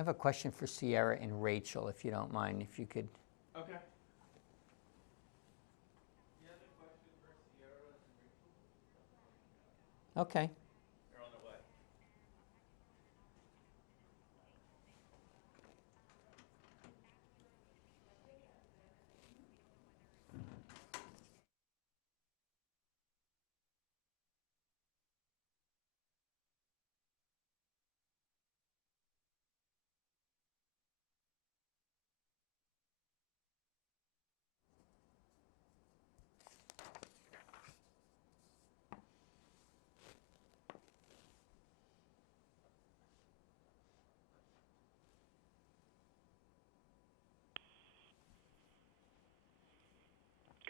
have a question for Sierra and Rachel, if you don't mind, if you could. Okay. Okay. They're on their way.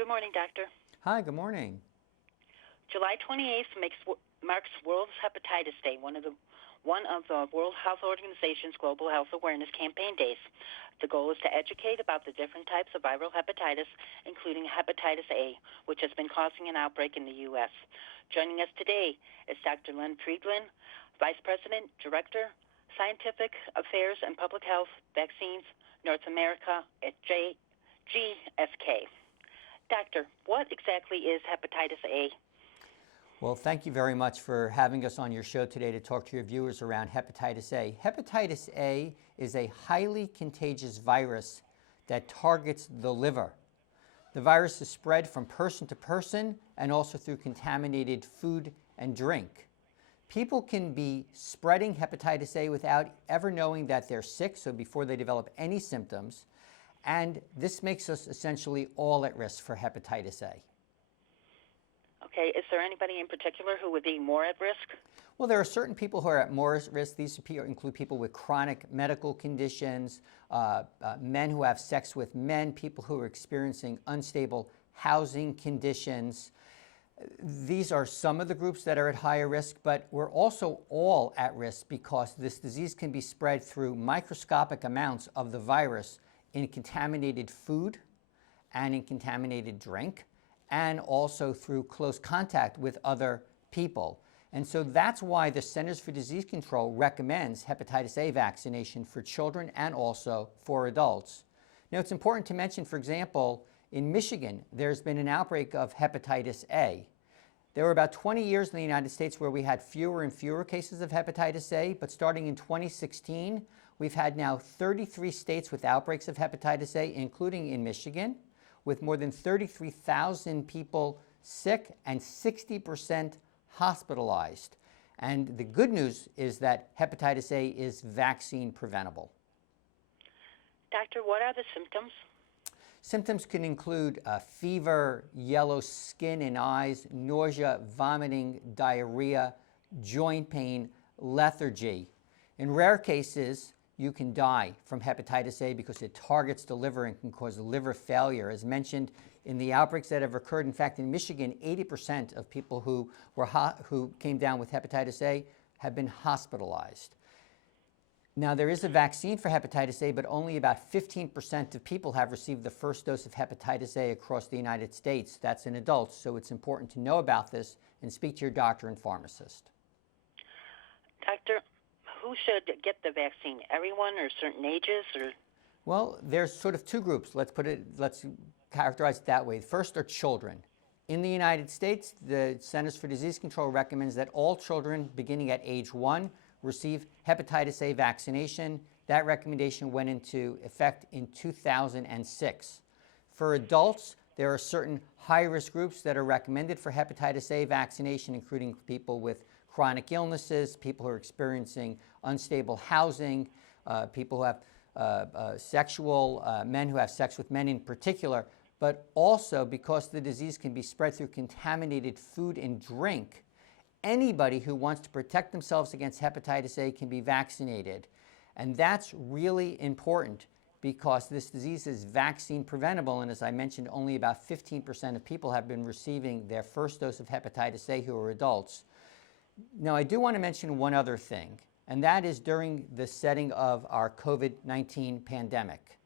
Good morning, Doctor. Hi, good morning. July 28th marks World Hepatitis Day, one of the World Health Organization's Global Health Awareness Campaign days. The goal is to educate about the different types of viral hepatitis, including Hepatitis A, which has been causing an outbreak in the U.S. Joining us today is Dr. Len Friedland, Vice President, Director, Scientific Affairs and Public Health, Vaccines, North America at GSK. Doctor, what exactly is hepatitis A? Well, thank you very much for having us on your show today to talk to your viewers around hepatitis A. Hepatitis A is a highly contagious virus that targets the liver. The virus is spread from person to person and also through contaminated food and drink. People can be spreading hepatitis A without ever knowing that they're sick, so before they develop any symptoms. And this makes us essentially all at risk for hepatitis A. Okay, is there anybody in particular who would be more at risk? Well, there are certain people who are at more risk. These include people with chronic medical conditions, men who have sex with men, people who are experiencing unstable housing conditions. These are some of the groups that are at higher risk, but we're also all at risk because this disease can be spread through microscopic amounts of the virus in contaminated food and in contaminated drink, and also through close contact with other people. And so that's why the Centers for Disease Control recommends hepatitis A vaccination for children and also for adults. Now, it's important to mention, for example, in Michigan, there's been an outbreak of hepatitis A. There were about 20 years in the United States where we had fewer and fewer cases of hepatitis A, but starting in 2016, we've had now 33 states with outbreaks of hepatitis A, including in Michigan, with more than 33,000 people sick and 60% hospitalized. And the good news is that hepatitis A is vaccine preventable. Doctor, what are the symptoms? Symptoms can include fever, yellow skin and eyes, nausea, vomiting, diarrhea, joint pain, lethargy. In rare cases, you can die from hepatitis A because it targets the liver and can cause liver failure. As mentioned in the outbreaks that have occurred, in fact, in Michigan, 80% of people who came down with hepatitis A have been hospitalized. Now, there is a vaccine for hepatitis A, but only about 15% of people have received the first dose of hepatitis A across the United States. That's in adults, so it's important to know about this and speak to your doctor and pharmacist. Doctor, who should get the vaccine? Everyone or certain ages? Or? Well, there's sort of two groups. Let's characterize it that way. First are children. In the United States, the Centers for Disease Control recommends that all children beginning at age 1 receive hepatitis A vaccination. That recommendation went into effect in 2006. For adults, there are certain high-risk groups that are recommended for hepatitis A vaccination, including people with chronic illnesses, people who are experiencing unstable housing, people who have men who have sex with men in particular, but also because the disease can be spread through contaminated food and drink. Anybody who wants to protect themselves against hepatitis A can be vaccinated. And that's really important because this disease is vaccine preventable. And as I mentioned, only about 15% of people have been receiving their first dose of hepatitis A who are adults. Now, I do want to mention one other thing, and that is during the setting of our COVID-19 pandemic.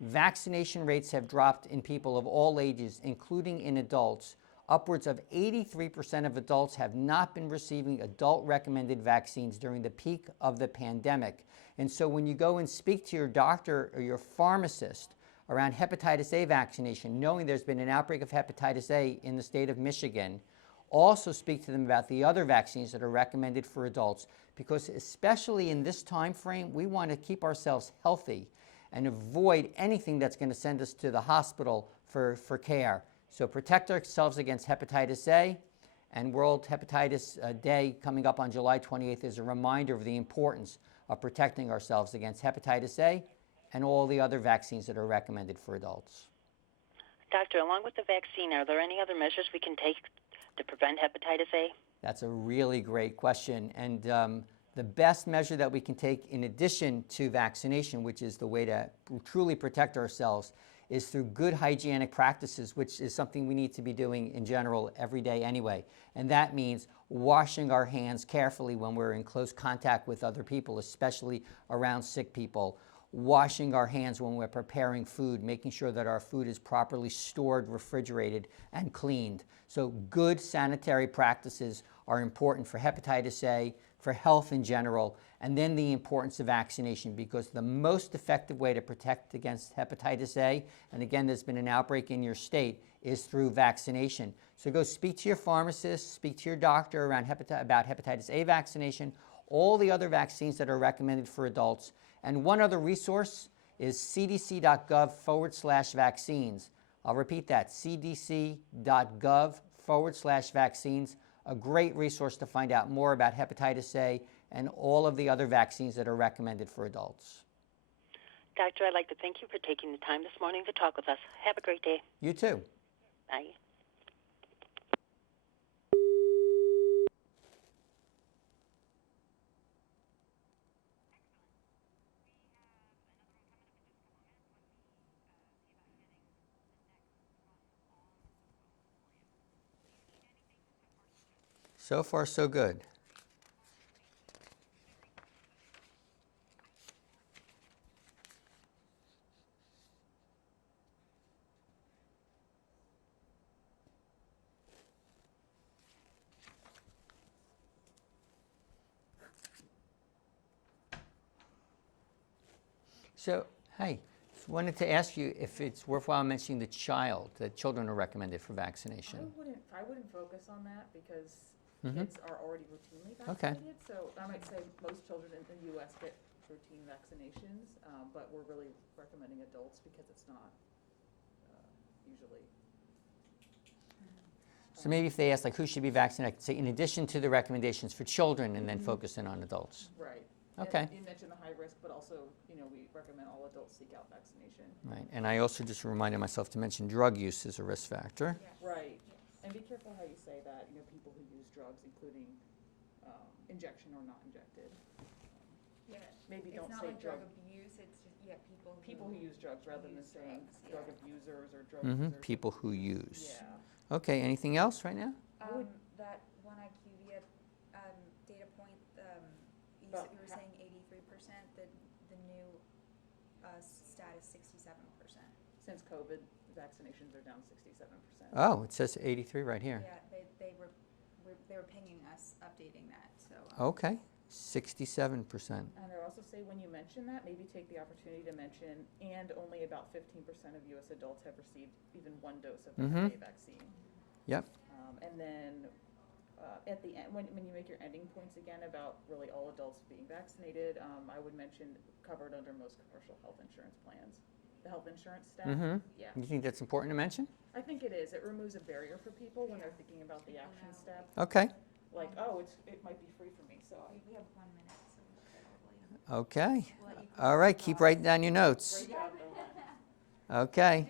Vaccination rates have dropped in people of all ages, including in adults, Upwards of 83% of adults have not been receiving adult-recommended vaccines during the peak of the pandemic. And so when you go and speak to your doctor or your pharmacist around hepatitis A vaccination, knowing there's been an outbreak of hepatitis A in the state of Michigan, also speak to them about the other vaccines that are recommended for adults, because especially in this time frame, we want to keep ourselves healthy and avoid anything that's going to send us to the hospital for care. So protect ourselves against hepatitis A, and World Hepatitis Day coming up on July 28th is a reminder of the importance of protecting ourselves against hepatitis A and all the other vaccines that are recommended for adults. Doctor, along with the vaccine, are there any other measures we can take to prevent hepatitis A? That's a really great question. And the best measure that we can take in addition to vaccination, which is the way to truly protect ourselves, is through good hygienic practices, which is something we need to be doing in general every day anyway. And that means washing our hands carefully when we're in close contact with other people, especially around sick people. Washing our hands when we're preparing food, making sure that our food is properly stored, refrigerated, and cleaned. So good sanitary practices are important for hepatitis A, for health in general, and then the importance of vaccination, because the most effective way to protect against hepatitis A, and again, there's been an outbreak in your state, is through vaccination. So go speak to your pharmacist, speak to your doctor around about hepatitis A vaccination, all the other vaccines that are recommended for adults. And one other resource is cdc.gov/vaccines. I'll repeat that, cdc.gov/vaccines, a great resource to find out more about hepatitis A and all of the other vaccines that are recommended for adults. Doctor, I'd like to thank you for taking the time this morning to talk with us. Have a great day. You too. Bye. So far, so good. So, hey, wanted to ask you if it's worthwhile mentioning the child, that children are recommended for vaccination. I wouldn't focus on that because kids are already routinely vaccinated. So I might say most children in the U.S. get routine vaccinations, but we're really recommending adults because it's not usually. So maybe if they ask, like, who should be vaccinated, I could say, in addition to the recommendations for children, and then focus in on adults. Right. Okay. And you mentioned the high risk, but also, we recommend all adults seek out vaccination. Right. And I also just reminded myself to mention drug use as a risk factor. Yes. Right. Yes. And be careful how you say that. People who use drugs, including injection or not injected. Maybe don't say drug abuse. It's just people who use drugs rather than saying drug abusers or drug users. People who use. Yeah. Okay. Anything else right now? That one IQVIA data point, you were saying 83%, the new stat is 67%. Since COVID, vaccinations are down 67%. Oh, it says 83 right here. Yeah, they were pinging us, updating that. So. Okay, 67%. And I also say when you mention that, maybe take the opportunity to mention, and only about 15% of U.S. adults have received even one dose of the hepatitis A vaccine. Yep. And then at the end, when you make your ending points again about really all adults being vaccinated, I would mention covered under most commercial health insurance plans. The health insurance staff. Yeah. You think that's important to mention? I think it is. It removes a barrier for people when they're thinking about the action step. Okay. Like, it might be free for me, so We have 1 minute, so Okay. All right, keep writing down your notes. great job, though. Okay.